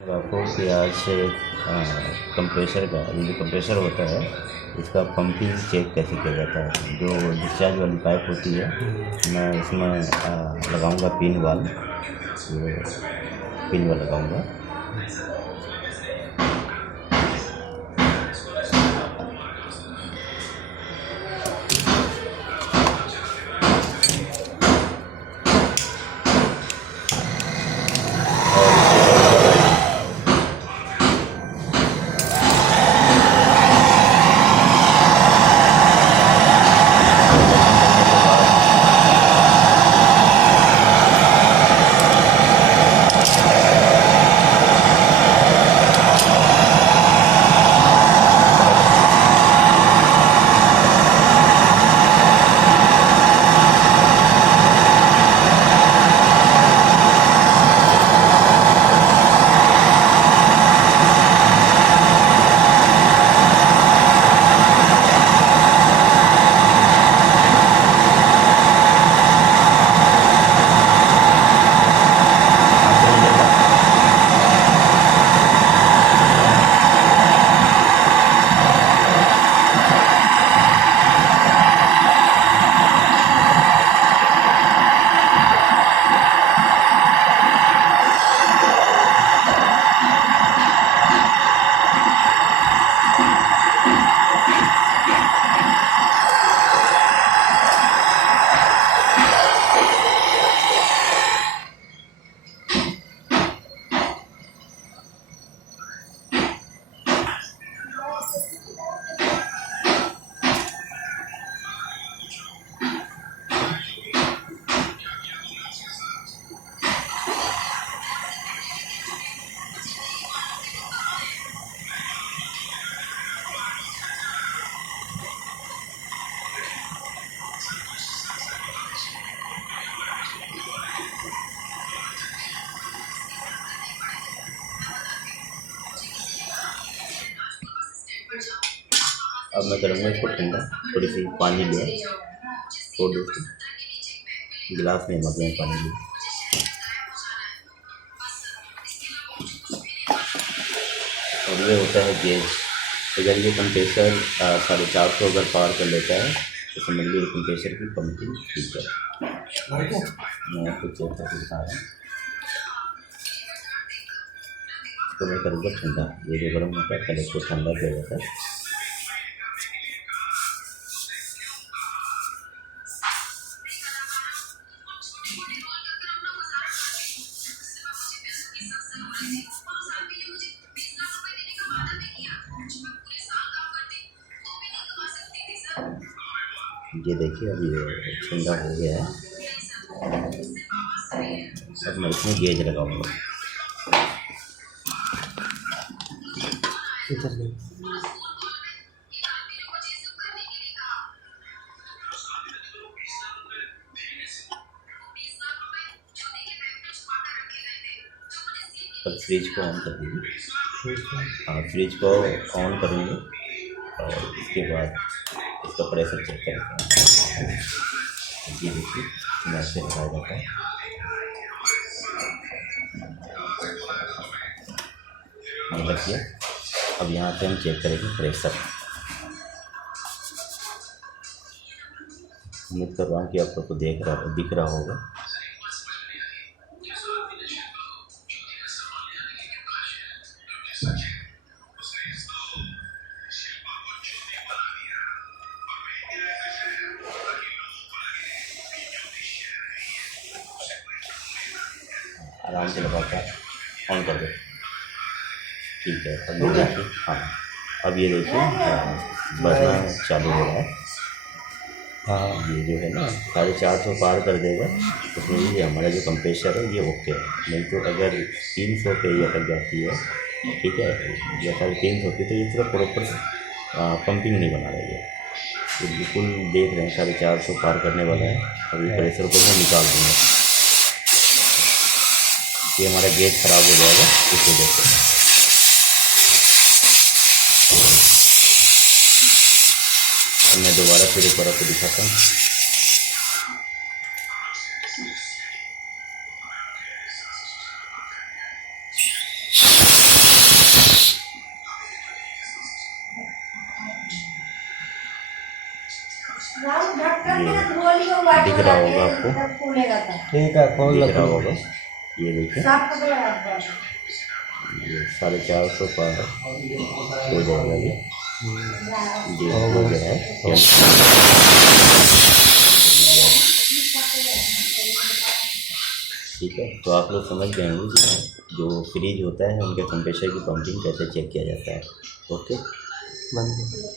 आपको कि आज से कंप्रेसर का जो कंप्रेसर होता है इसका पंपिंग चेक कैसे किया जाता है। जो डिस्चार्ज वाली पाइप होती है मैं इसमें लगाऊंगा पिन वाल, ये पिन वाल लगाऊंगा। अब मैं करूँगा इसको ठंडा, थोड़ी सी पानी लिया, थोड़ी सी गिलास में नमक में पानी लिया। और ये होता है गेज। अगर ये कंप्रेसर 450 अगर पार कर लेता है तो समझ लीजिए कंप्रेसर की पंपिंग ठीक है। मैं आपको चेक करके दिखा रहा हूँ। तो मैं करूँगा ठंडा, ये जो गर्म होता है पहले इसको ठंडा किया जाता है। ये देखिए अभी ये ठंडा हो गया है। अब मैं इसमें गेज लगाऊंगा। अब फ्रिज को ऑन कर दीजिए। हाँ, फ्रिज को ऑन करेंगे और इसके बाद इसका प्रेशर चेक करेंगे। ये देखिए मैसे लगाया जाता है। मतलब किया, अब यहाँ से हम चेक करेंगे प्रेशर। उम्मीद कर रहा हूँ कि आप सबको दिख रहा होगा। आराम से लगाकर ऑन कर दो। ठीक है, अब ये देखिए, हाँ अब ये देखिए बजना चालू हो रहा है। हाँ, ये जो है ना 450 पार कर देगा तो समझ लीजिए हमारा जो कंप्रेसर है ये ओके है। नहीं तो अगर 300 पे ये अटक जाती है, ठीक है, या 350 पे, तो ये पूरा प्रॉपर पंपिंग नहीं बना रही है। तो बिल्कुल देख रहे हैं 450 पार करने वाला है। अभी प्रेशर को मैं निकाल दूँगा, ये हमारा गेज ख़राब हो जाएगा इस वजह से। मैं दोबारा फिर एक बार आपको दिखाता हूँ। दिख रहा होगा आपको, ठीक है, खोल दिख रहा होगा। ये देखिए, ये 450 पार हो जाएगा अभी। ये हो गया है। ठीक है, तो आप लोग समझ गए होंगे कि जो फ्रिज होता है उनके कंप्रेसर की पंपिंग कैसे चेक किया जाता है। ओके, बंद।